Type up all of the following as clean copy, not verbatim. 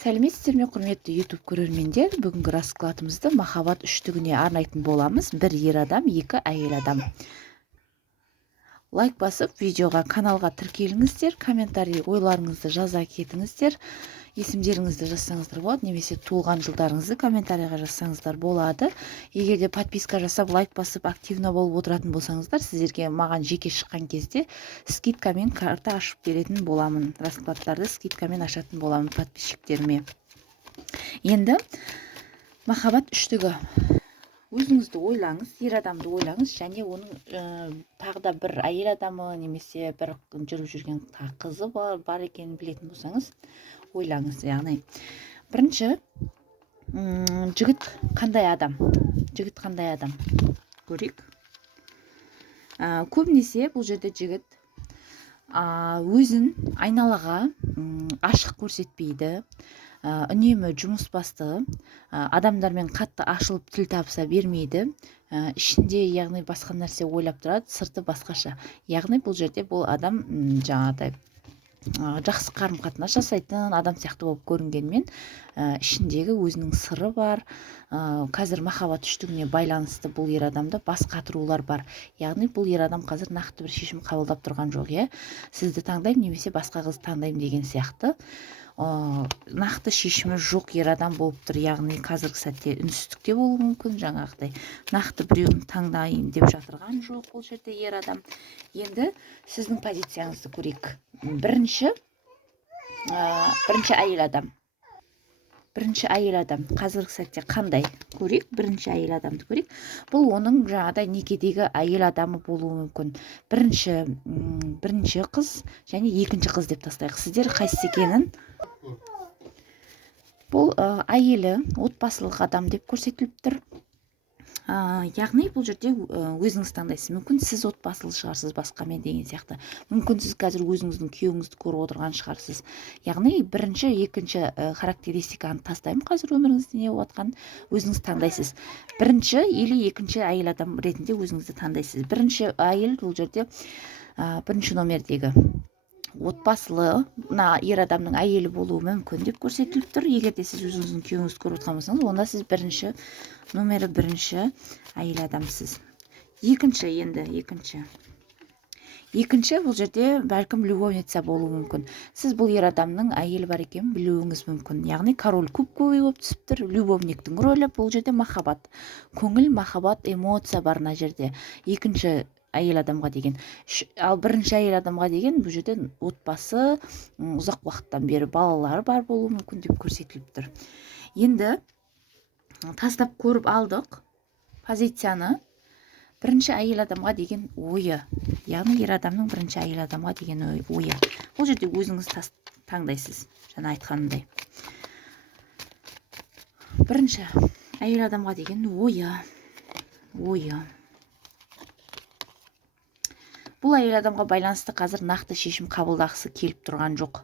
Сәлеметсіздер ме, құрметті YouTube көрермендер? Бүгінгі раскладымызды махаббат үштігіне арнайтын боламыз. Бір ер адам, екі әйел адам. Лайк басып, видеоға, каналға тіркеліңіздер, комментарий ойларыңызды жаза кетіңіздер. Есімдеріңізді жазсаңыздар болады, немесе туылған жылдарыңызды комментарийға жазсаңыздар болады. Егер де подписка жасап, лайк басып, активно болып отыратын болсаңыздар, сіздерге маған жеке шыққан кезде скидкамен карта ашып беретін боламын. Раскладтарды скидкамен ашатын боламын подписчиктеріме. Енді махаббат үштігі. Өзіңізді ойлаңыз, ер адамды ойлаңыз, және оның тағы да бір әйел адамы немесе бір жүріп жүрген қызы бар екенін білетін болсаңыз, ойлаңыз. Яғни, бірінші, жігіт қандай адам? Жігіт қандай адам? Көрейік. Көбінесе бұл жерде жігіт өзін айналаға ашық көрсетпейді. Үнемі жұмыс басты, адамдармен қатты ашылып тіл табыса бермейді. Ішінде, яғни басқа нәрсе ойлап тұрады, сырты басқаша. Яғни бұл жерде бұл адам жаңағыдай жақсы қарым-қатынас жасайтын адам сияқты болып көрінгенмен, ішіндегі өзінің сыры бар. Қазір махаббат үштігіне байланысты бұл ер адамда бас қатырулар бар. Яғни бұл ер адам қазір нақты бір шешім қабылдап тұрған жоқ, сізді таңдаймын немесе басқа қызды таңдаймын деген сияқты нақты шешімі жоқ ер адам болып тұр. Яғни қазіргі сәтте үнсіздікте болуы мүмкін, жаңағыдай нақты біреуін таңдайын деп жатырған жоқ бұл жерде ер адам. Енді сіздің позицияңызды көрейік. Бірінші әйел адам. Бірінші әйел адам қазіргі сәтте қандай? Көрейік, бірінші әйел адамды көрейік. Бұл оның жаңағыдай некедегі әйел адамы болуы мүмкін. Бірінші қыз және екінші қыз деп тастайық. Сіздер қайсысы екенін? Бұл әйелі отбасылық адам деп көрсетіліп тұр. Яғни бұл жерде өзіңіз таңдайсыз. Мүмкін сіз отбасылы шығарсыз басқамен деген сияқты. Мүмкін сіз қазір өзіңіздің күйеуіңізді көріп отырған шығарсыз. Яғни бірінші, екінші характеристиканы тастаймын қазір өміріңізде не болатқан өзіңіз таңдайсыз. Бірінші или екінші әйел адам ретінде өзіңізді таңдайсыз. Бірінші әйел бұл жерде бірінші номердегі отбасылы ер адамның әйелі болуы мүмкін деп көрсетіліп тұр. Егер де сіз өзіңіздің күйеуіңізді көріп отырған болсаңыз, онда сіз бірінші әйел адамсыз. Екінші бұл жерде бәлкім любовница болуы мүмкін. Сіз бұл ер адамның әйелі бар екенін білуіңіз мүмкін. Яғни король куб болып түсіп тұр. Любовниктің рөлі бұл жерде махаббат. Көңіл, махаббат, эмоция бар мына жерде. Екінші әйел адамға деген. Ал бірінші әйел адамға деген бұл жерде отбасы, ұзақ уақыттан бері балалары бар болуы мүмкін деп көрсетіліп тұр. Енді тастап көріп алдық позицияны. Бірінші әйел адамға деген ойы. Яғни ер адамның бірінші әйел адамға деген ойы. Бұл жерде өзіңіз таңдайсыз, жаңа айтқанымдай. Бірінші әйел адамға деген ойы. Бұл әйел адамға байланысты қазір нақты шешім қабылдағысы келіп тұрған жоқ.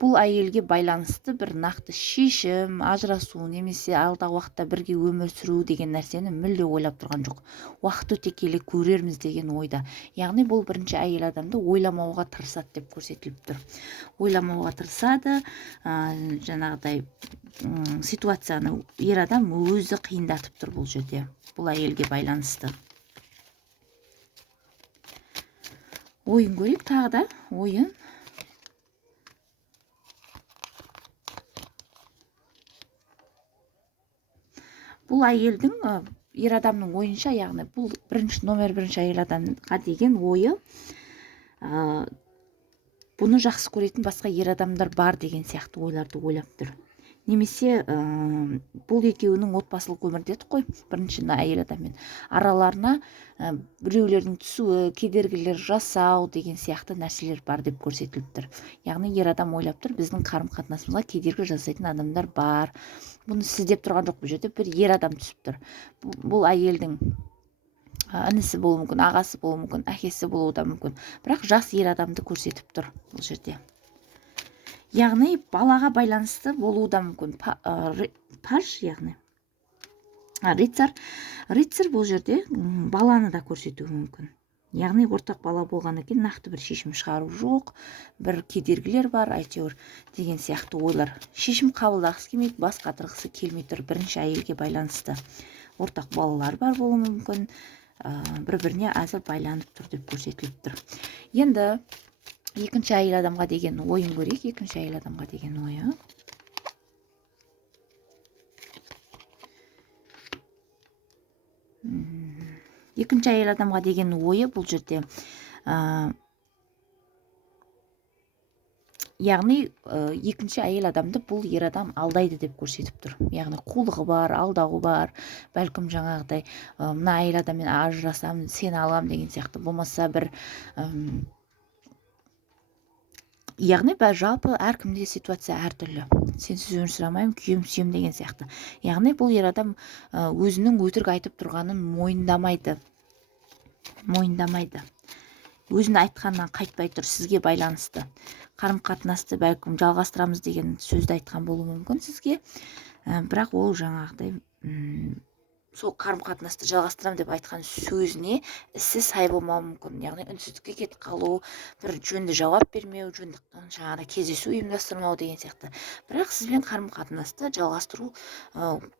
Бұл әйелге байланысты бір нақты шешім, ажырасу немесе алдағы уақытта бірге өмір сүру деген нәрсені мүлде ойлап тұрған жоқ. Уақыт өте келе көрерміз деген ойда. Яғни бұл бірінші әйел адамды ойламауға тырысады деп көрсетіліп тұр. Ойламауға тырысады, жаңағыдай ситуацияны ер адам өзі қиындатып тұр бұл жерде. Бұл әйелге байланысты. Ойын көрейік, тағы да ойын. Бұл әйелдің, ер адамның ойынша, яғни бұл бірінші әйел адамға деген ойы, бұны жақсы көретін басқа ер адамдар бар деген сияқты ойларды ойлап тұр. Немесе бұл екеуінің отбасылық өмірде қой, бірінші әйел адаммен араларына біреулердің түсуі, кедергілер жасау деген сияқты нәрселер бар деп көрсетіліп тұр. Яғни ер адам ойлап тұр, біздің қарым-қатынасымызға кедергі жасайтын адамдар бар. Бұны сіз деп тұрған жоқ, бұл жерде бір ер адам түсіп тұр. Бұл әйелдің інісі болуы мүмкін, ағасы болуы мүмкін, әкесі болуы да мүмкін. Бірақ жас ер адамды көрсетіп тұр бұл жерде. Яғни балаға байланысты болуы да мүмкін. Паж, яғни рыцарь бұл жерде баланы да көрсетуі мүмкін. яғни ортақ бала болғаннан кейін нақты бір шешім шығару жоқ, бір кедергілер бар, әйтеуір деген сияқты ойлар. Шешім қабылдағысы келмейді, бас қатырғысы келмей тұр. Бірінші әйелге байланысты ортақ балалар бар болуы мүмкін, бір-біріне әзір байланып тұр деп көрсетіліп тұр. Енді екінші әйел адамға деген ойын көрейік. Екінші әйел адамға деген ойы. Екінші әйел адамға деген ойы бұл жерде яғни екінші әйел адамды бұл ер адам алдайды деп көрсетіп тұр. Яғни қулығы бар, алдауы бар, бәлкім жаңағыдай мына әйел адаммен ажырасамын, сені алам деген сияқты, болмаса бір яғни жалпы әркімде ситуация әртүрлі. Сенсіз өмір сүремаймын, күйем сүйем деген сияқты. Яғни бұл ер адам өзінің өтірік айтып тұрғанын мойындамайды. Өзін айтқаннан қайтпай тұр, сізге байланысты. Қарым-қатынасты бәлкім жалғастырамыз деген сөзді айтқан болуы мүмкін сізге. Бірақ ол жаңағыдай сол қарым-қатынасты жалғастырам деп айтқан сөзіне ісі сай болмауы мүмкін. Яғни үнсіздікке кетіп қалу, бір жөнді жауап бермеу, жөнді жаңағыдай кездесу ұйымдастырмау деген сияқты. Бірақ сізбен қарым-қатынасты жалғастыру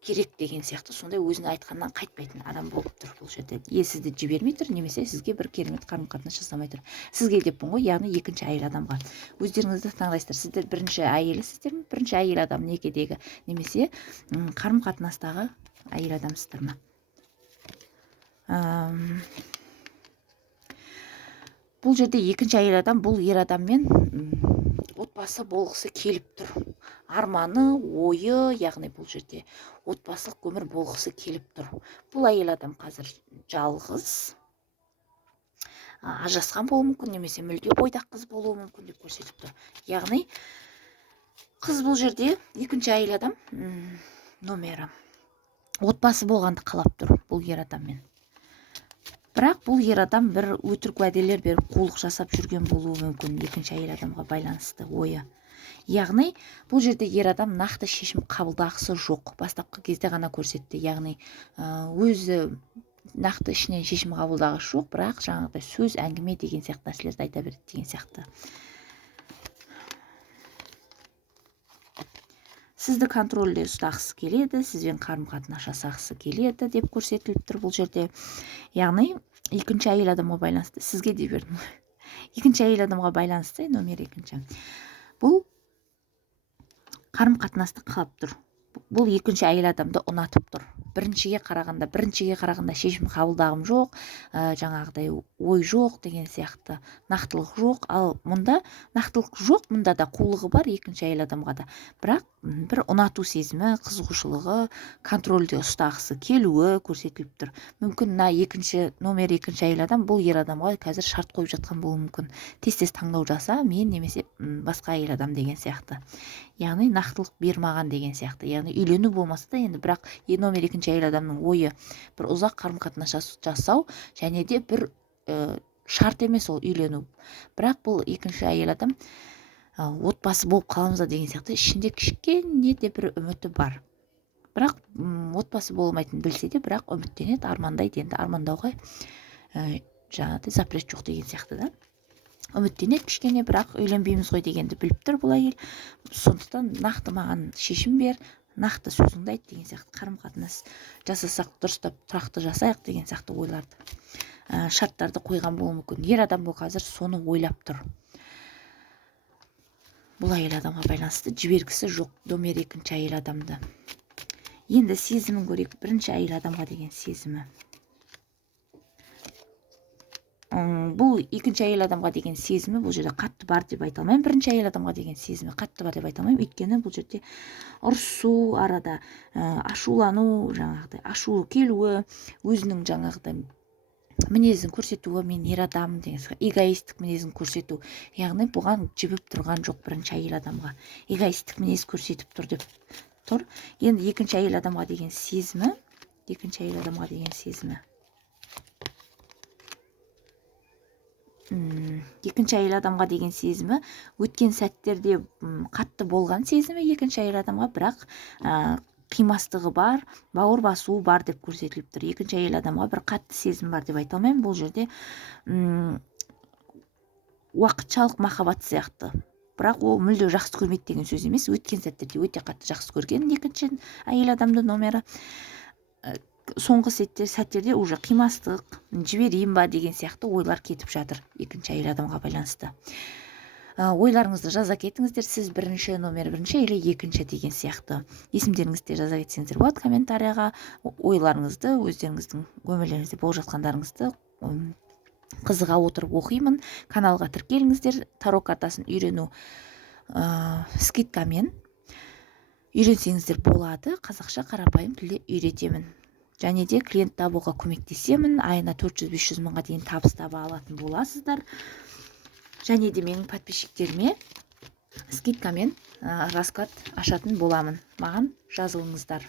керек деген сияқты, сондай өзінің айтқаннан қайтпайтын адам болып тұр бұл жерде. Сізді жібермей тұр, немесе сізге бір керемет қарым-қатынас жасамай тұр. Сізге деппін ғой, яғни екінші әйел адамға. Өздеріңізді таңдайсыздар. Сіздер бірінші әйелісіздер ме? Бірінші әйел адам некедегі немесе қарым-қатынастағы әйел адамсыздар ма? Бұл жерде екінші әйел адам бұл ер адаммен отбасы болғысы келіп тұр. Арманы, ойы, яғни бұл жерде отбасылық өмір болғысы келіп тұр. Бұл әйел адам қазір жалғыз, ажырасқан болуы мүмкін, немесе мүлде бойдақ қыз болуы мүмкін деп көрсетіп тұр. Яғни қыз бұл жерде екінші әйел адам номері отбасы болғанды қалап тұр бұл ер адаммен. Бірақ бұл ер адам бір өтірік уәделер беріп қулық жасап жүрген болуы мүмкін екінші әйел адамға байланысты ойы. Яғни бұл жерде ер адам нақты шешім қабылдағысы жоқ. Бастапқы кезде ғана көрсетті. Яғни өзі нақты ішінен шешім қабылдағысы жоқ, бірақ жаңағыдай сөз, әңгіме деген сияқты нәрселерді айта береді деген сияқты. Сізді контрольде ұстағысы келеді, сізбен қарым-қатынас жасағысы келеді деп көрсетіліп тұр бұл жерде. Яғни екінші әйел адамға байланысты, сізге де бердім. Екінші әйел адамға байланысты, номер екінші. Бұл қарым-қатынасты қалап тұр. Бұл екінші әйел адамды ұнатып тұр. Біріншіге қарағанда шешім қабылдағым жоқ, жаңағыдай ой жоқ деген сияқты, нақтылық жоқ. Ал мұнда нақтылық жоқ, мұнда да қулығы бар екінші әйел адамға да. Бірақ бір ұнату сезімі, қызығушылығы, контрольде ұстағысы келуі көрсетіліп тұр. Мүмкін номер екінші әйел адам бұл ер адамға қазір шарт қойып жатқан болуы мүмкін. Тез таңдау жаса, мен немесе басқа әйел адам деген сияқты. Яғни нақтылық бермаған деген сияқты. Яғни үйлену болмаса да енді, бірақ номер екінші әйел адамның ойы бір ұзақ қарым-қатынас жасау, және де бір шарт емес ол үйлену. Бірақ бұл екінші әйел адам отбасы болып қаламыз деген сияқты ішінде кішкене де бір үміті бар. Бірақ отбасы болмайтынын білсе де, бірақ үміттенеді, армандайды. Енді армандауға жаңағыдай запрет жоқ деген сияқты да. Үміттенеді кішкене, бірақ үйленбейміз ғой дегенді біліп тұр бұл әйел. Сондықтан нақты маған шешім бер, нақты сөзіңді айт деген сияқты, қарым-қатынас жасасақ дұрыстап тұрақты жасайық деген сияқты ойларды, шарттарды қойған болуы мүмкін. Ер адам бұл қазір соны ойлап тұр. Бұл әйел адамға байланысты жібергісі жоқ номер екінші әйел адамды. Енді сезімін көрейік, бірінші әйел адамға деген сезімі. Бұл екінші әйел адамға деген сезімі бұл жерде қатты бар деп айта алмаймын. Бірінші әйел адамға деген сезімі қатты бар деп айта алмаймын. Өйткені бұл жерде ұрысу, арада ашулану, жаңағыдай ашу келуі, өзінің жаңағыдай мінезін көрсетуі, мен ер адаммын деген сияқты, эгоистік мінезін көрсету. Яғни бұған жібіп тұрған жоқ бірінші әйел адамға. Эгоистік мінез көрсетіп тұр деп тұр. Енді екінші әйел адамға деген сезімі, екінші әйел адамға деген сезімі. Екінші әйел адамға деген сезімі өткен сәттерде қатты болған сезімі екінші әйел адамға, бірақ қимастығы бар, бауыр басуы бар деп көрсетіліп тұр. Екінші әйел адамға бір қатты сезім бар деп айта алмаймын. Бұл жерде уақытшалық махаббат сияқты. Бірақ ол мүлде жақсы көрмейді деген сөз емес. Өткен сәттерде өте қатты жақсы көрген екінші әйел адамды номері. Соңғы сәттерде уже қимастық, жіберейін ба деген сияқты ойлар кетіп жатыр екінші әйел адамға байланысты. Ойларыңызды жаза кетіңіздер, сіз бірінші номер бірінші или екінші деген сияқты. Есімдеріңізді жаза кетсеңіздер болады комментарияға. Ойларыңызды, өздеріңіздің өмірлеріңізде болып жатқандарыңызды қызыға отырып оқимын. Каналға тіркеліңіздер. Таро картасын үйрену скидкамен үйренсеңіздер болады. Қазақша қарапайым тілде үйретемін. Және де клиент табуға көмектесемін. Айына 400-500 мыңға дейін табыс таба алатын боласыздар. Және де менің подписчиктеріме скидкамен расклад ашатын боламын. Маған жазылыңыздар.